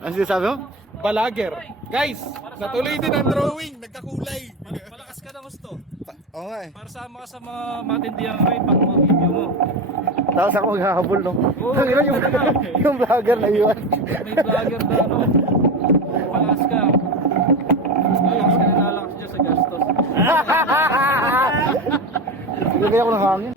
Ano sinasabi mo? Balager. Guys, natuloy din ang drawing. Nagkakulay. Malakas ka na gusto. Oo nga eh. Para sama ka sa mga matindiyang ride pag mag-video mo. Tapos ako maghahabol, no? Oo, Tangina yung, yung vlogger na iwan. May vlogger na ano. Malakas ka. Ayun, mas kinalakas dyan sa gastos. Lagay ako ng hangin.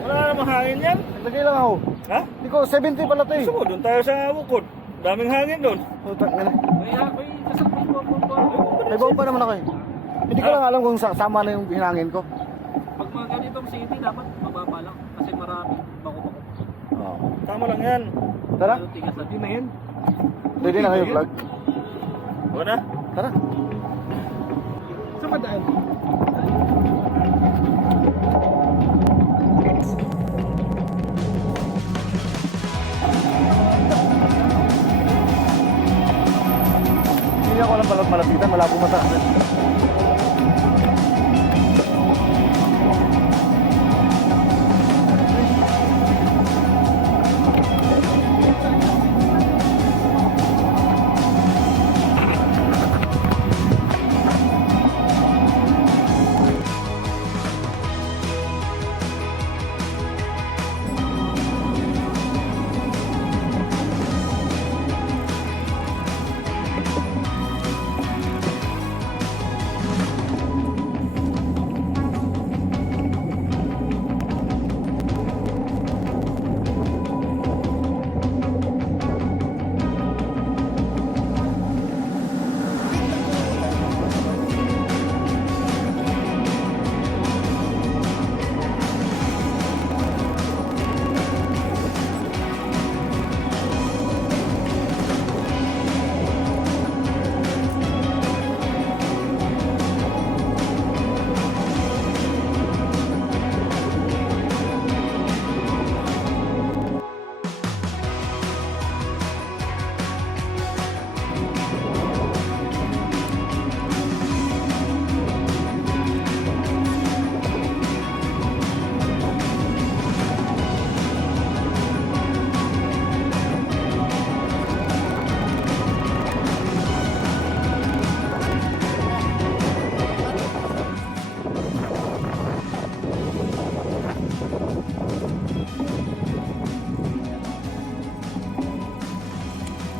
Wala namang hangin yan. Lagay lang ako. Ha? Hindi ko, 70 pala to eh. Gusto mo, doon tayo sa bukod. Daming hangin doon. Puta, nga na. May kasapang po. May baon pa naman ako eh. Hindi ko lang alam kung sama na yung hinangin ko. Pag mga ganitong city, dapat mababa lang. Kasi marami. Bako-bako. Oo. Tama lang yan. Tara, Pero tigas na din na yan. ready na kayo vlog. Huwag na. Tara. Sa padaan. Hindi ako alam pala malapitan, malabo mata.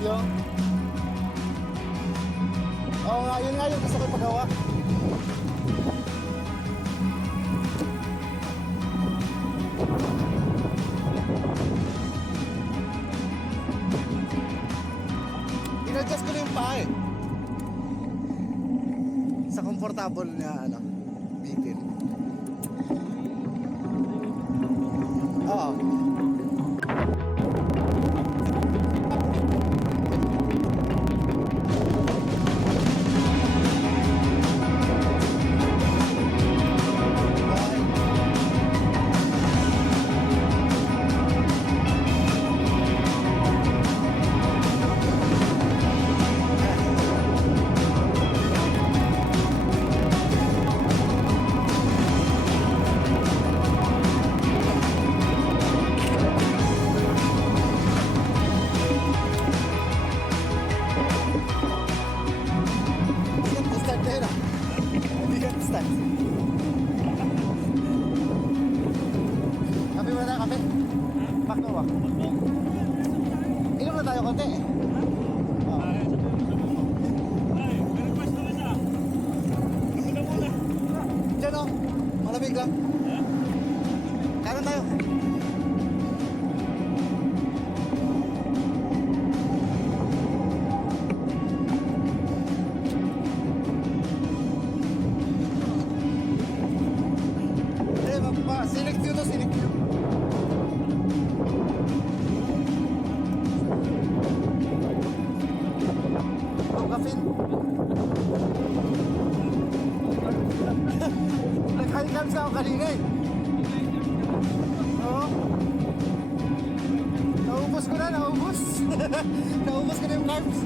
Yung... Oo nga, yun nga yung gusto ko ipagawa. In-adjust ko na yung paa eh. Sa comfortable na ano, bitin. Oo. Kape ba tayo, kape? Bakto ba? Inom na tayo konti eh. Oo. Diyan o, malamig lang. Kanan tayo. Select yun to, select yun. Oh, kafin. Nag-high-carbs ako kanina eh. Oo. Naubos ko na, naubos. Naubos ko na yung carbs.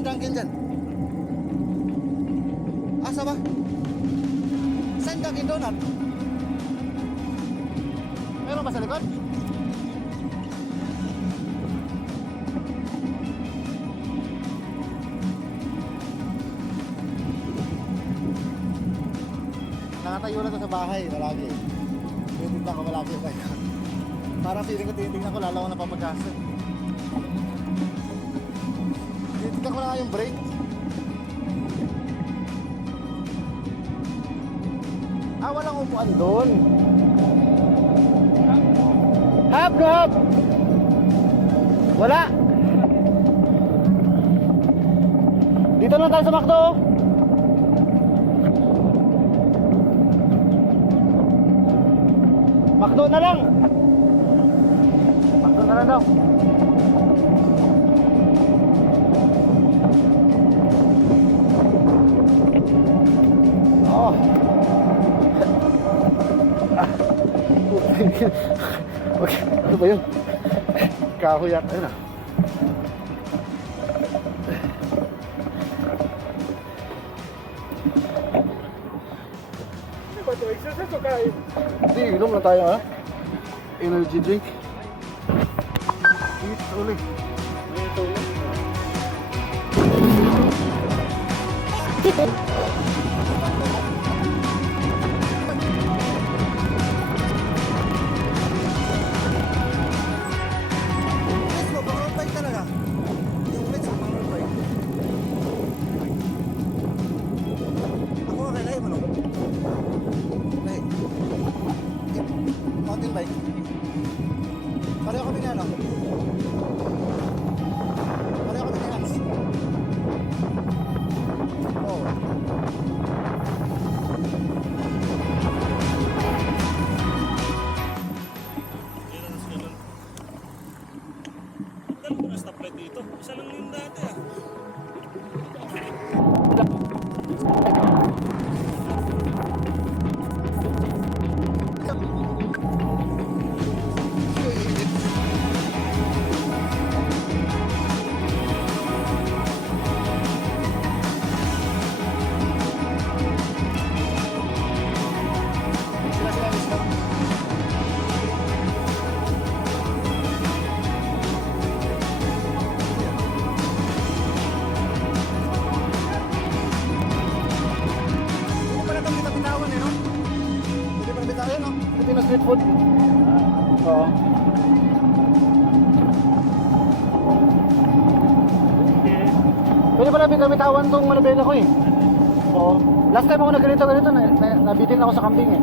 tayong Dunkin dyan? Asa ba? Saan Dunkin Donut? Meron ba sa likod? Nakatayo na to sa bahay, malagi. Tinitignan ko malagi yung bike. Parang feeling ko tinitignan ko lalaw na papagkasa. Tinitignan ko na nga yung brake. Walang upuan doon. Hap, hap! Wala! Dito lang tayo sa McDo. McDo na lang. McDo na lang daw. Oh. Okay, ano ba yun? Kahuyak, ayun na. Ano ba ito? Exercise o kain? Hindi, inom na tayo ha. Energy drink. Eat ulit. Ito lang. Let's go, pang road bike talaga. Yung let's go, pang road bike. Ako nga kailangan, ano? Like, mountain bike. Pareho kami na, ano? Pareho kami na, ano? Oh. Dalawa na stoplight dito. Isa lang yung dati ah. Sila mismo. Hindi pa na itong bitaw-bitawan eh, no? Hindi pa na bitaw yun, no? Ito na street food. Oo. Pwede pa na bitaw-bitawan itong manabela ko eh. Oo. Last time ako nagganito-ganito, nabitin ako sa kambing eh.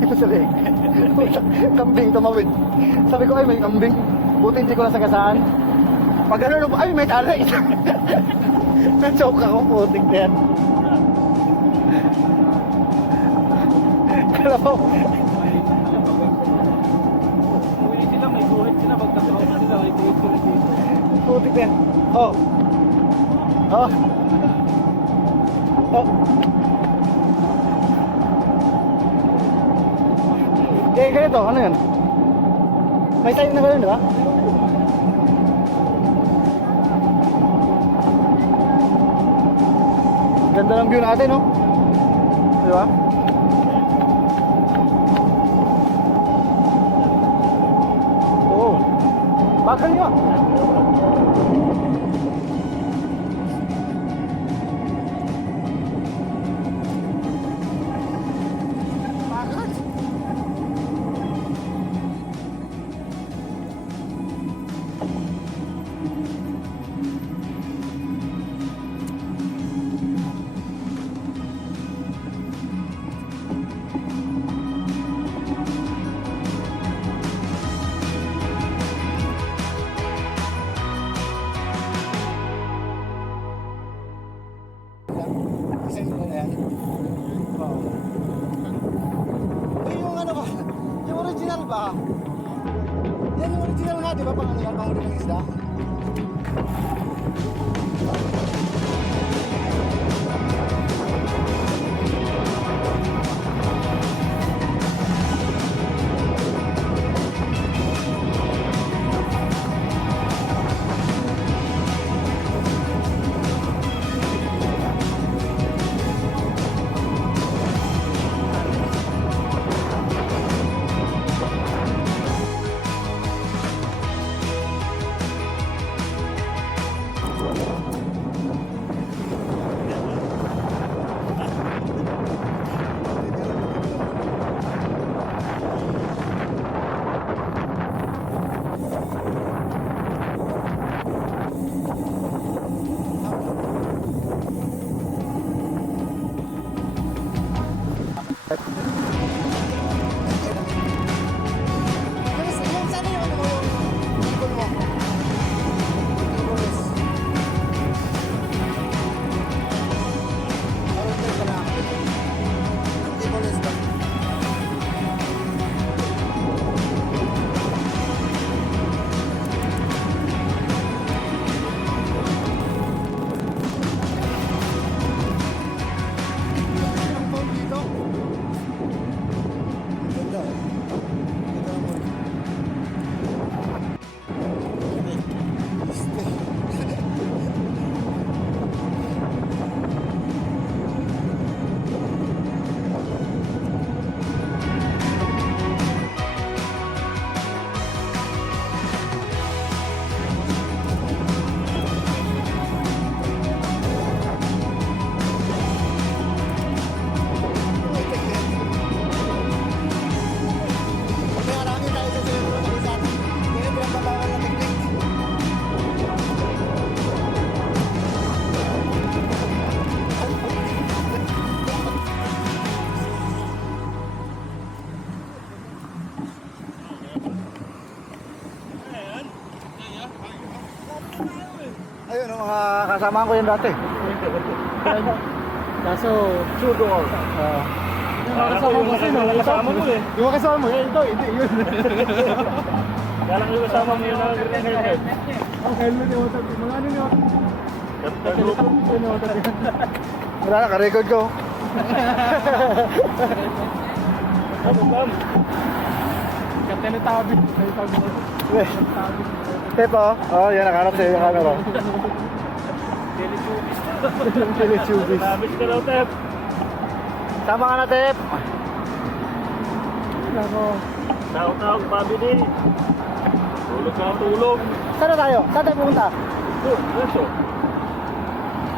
Dito sa leg. Kambing, tumawid. Sabi ko, ay may kambing. Buti hindi ko nasagasaan. Pag ano, ay may talay. Na-choke ako, putik na yan. Kalabaw. Uwi sila, may guhit sila. Pagkatapos sila, may guhit sila dito. Putik na yan. Oh. Oh. Oh. Eh, ganito, ano yan? May time na gano'n, di ba? Ganda ng view natin, no? Di ba? Oo. Bagal nyo. Bagal. Send ko na yan. Oo. Eh, yung ano ba? Yung original ba? Yan yung original nga, di ba? Pang ano yan, panghuli ng isda. Ayun, mga kasama ko yun dati. Kaso, Sudor. yung kasama mo kasi, no? Kasama mo eh. Yung kasama mo, ito, hindi yun. Kaya lang yung kasama mo yung helmet. Ang helmet yung water. Mga ano yung water. Wala na, ka-record ko. Kapten na tabi. Tepo, oh, yan, nakaharap sa'yo yung camera. Teletubbies. Labis ka daw, Tep. Tama ka na, Tep. Tawag-tawag, pabili. Tulog ka ng tulog. Saan na tayo? Saan tayo pumunta? Ito.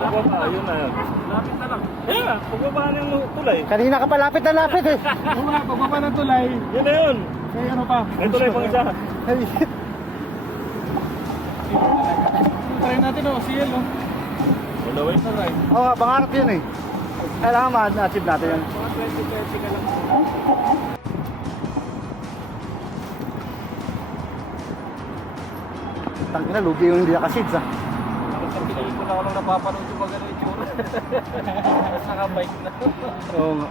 Pagbaba, yun na yun. Lapit na lang. Kaya nga, pagbaba na yung tulay. Kanina ka pa lapit na lapit eh. Oo nga, pagbaba ng tulay. Yun na yun. May ano pa? May tulay pang isa. Ay, Try natin o, CL o. Dalawin na right. Oo nga, pangarap yun eh. Kailangan ma-achieve natin yun. Mga 20-30 ka lang. Tangina, lugi yung hindi nakasids ah. Sa pelikula ko lang napapanood yung mga ganun yung tsura. Tapos nakabike na. Oo nga.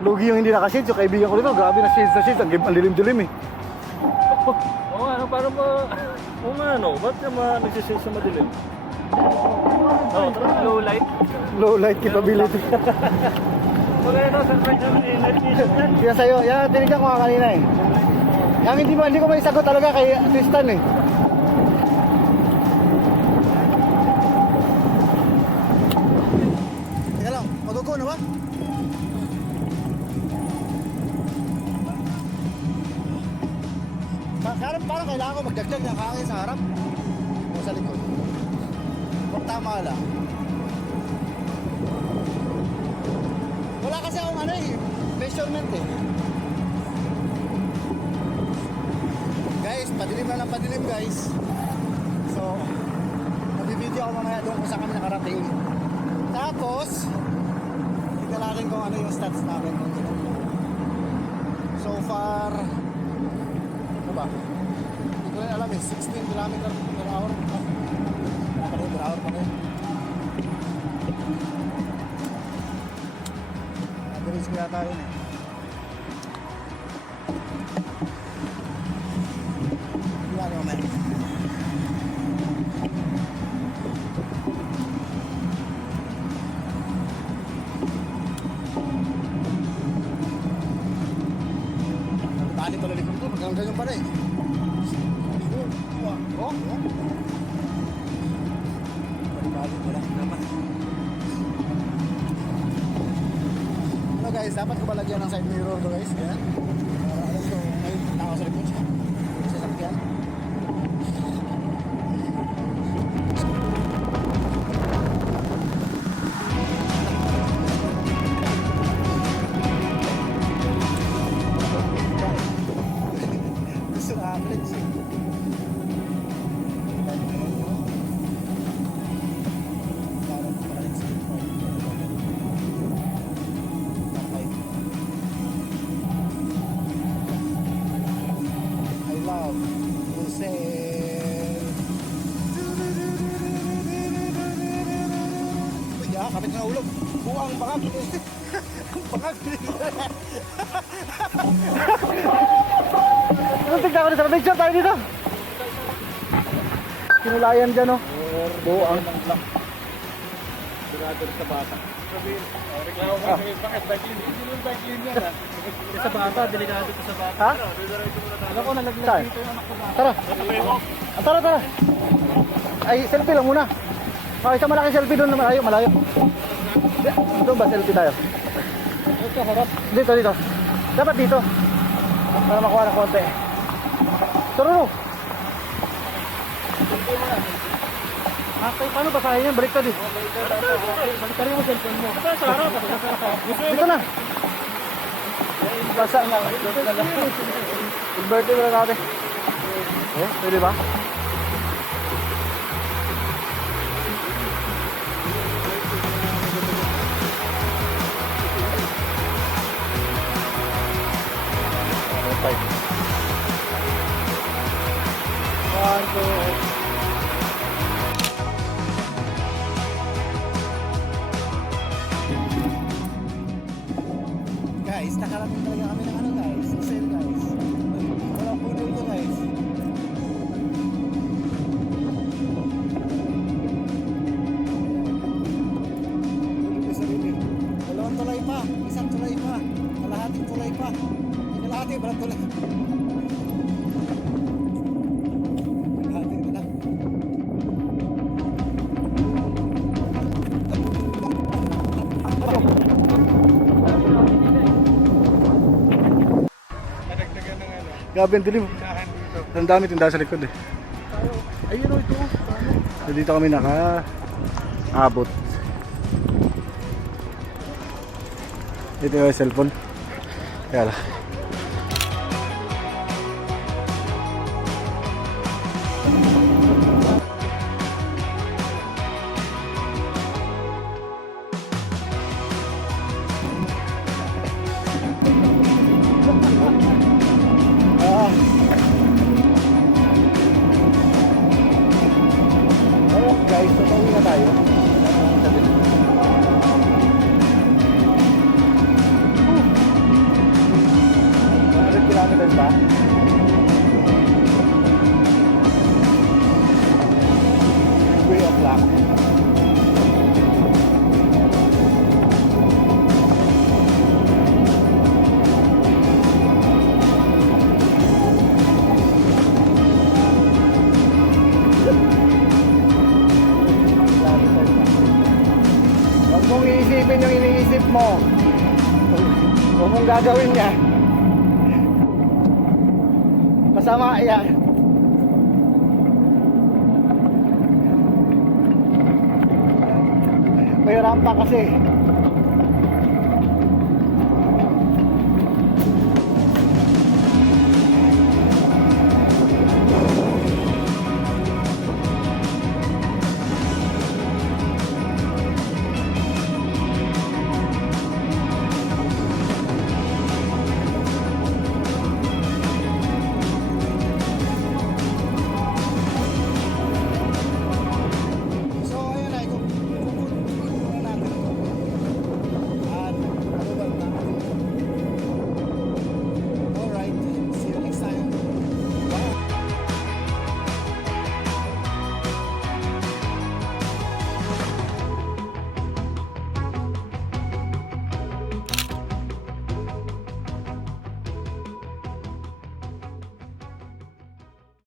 Lugi yung hindi nakasids. Yung kaibigan ko dito, grabe na sids. Ang dilim-dilim eh. Oo nga, ano, parang ba... Oo nga, ano, ba't ka nagsisales sa madilim? Oo, low light. Low light capability. Wala yun, surprise naman eh, night vision yan. Kaya sa'yo, yan tinignan ko nga kanina eh. Yang hindi ko may sagot talaga kay Tristan eh. Teka lang, mag-go na ba? Parang kailangan ko magdagdag ng hangin sa harap o sa likod. Kung tama lang. Wala kasi akong ano eh, measurement eh. Guys, padilim na lang padilim guys. So, nabibideo ako mamaya doon kung saan kami nakarating. Tapos, tignan natin kung ano yung stats namin. So far, ano ba? Hindi ko rin alam eh, 16 km per hour. Per hour pa rin. Average ko yata yun eh. Ano man. Tali pala likod ko, hanggang ganyan pa rin. Oh. Bali pala naman. Ano guys, dapat ko ba lagyan ng side mirror to guys? Yan. So, may tao sa likod siya. Sasakyan. Gusto na average eh. I love Lucel. Uy, kapit na ulog. Buwang bangag. Ang bangag. Anong tignan ko na sa picture tayo dito? Sinulayan dyan, no? Buwang. Sigurado sa bata. Reklamo ka bakit bike lane? Hindi mo bike lane yan ah. Sa bata, delikado ko sa bata. Ha? Alam ko nalaglag Saan? dito yung anak ko bata. Tara. Tara. Ay, selfie lang muna. Oh, isang malaki selfie doon na malayo. Doon ba selfie tayo? Ito, harap. Dito. Dapat dito. Para makuha ng konti. Turo. Paano basahin yan? Baliktad eh. Baliktari mo cellphone mo. Sa harap. Dito na. Basa nga. Inverted mo na natin. Oh, pwede ba? One, two. Grabe ang dilim. Ang dami tindahan sa likod eh. Ayun o, ito. So, dito kami naka-abot. Ito yung cellphone. Kaya lang. Ayun guys, tutawin na tayo. 100 kilometers ba? Way of luck. Huwag mong iisipin yung iniisip mo. Huwag mong gagawin niya. Masama yan. May rampa kasi.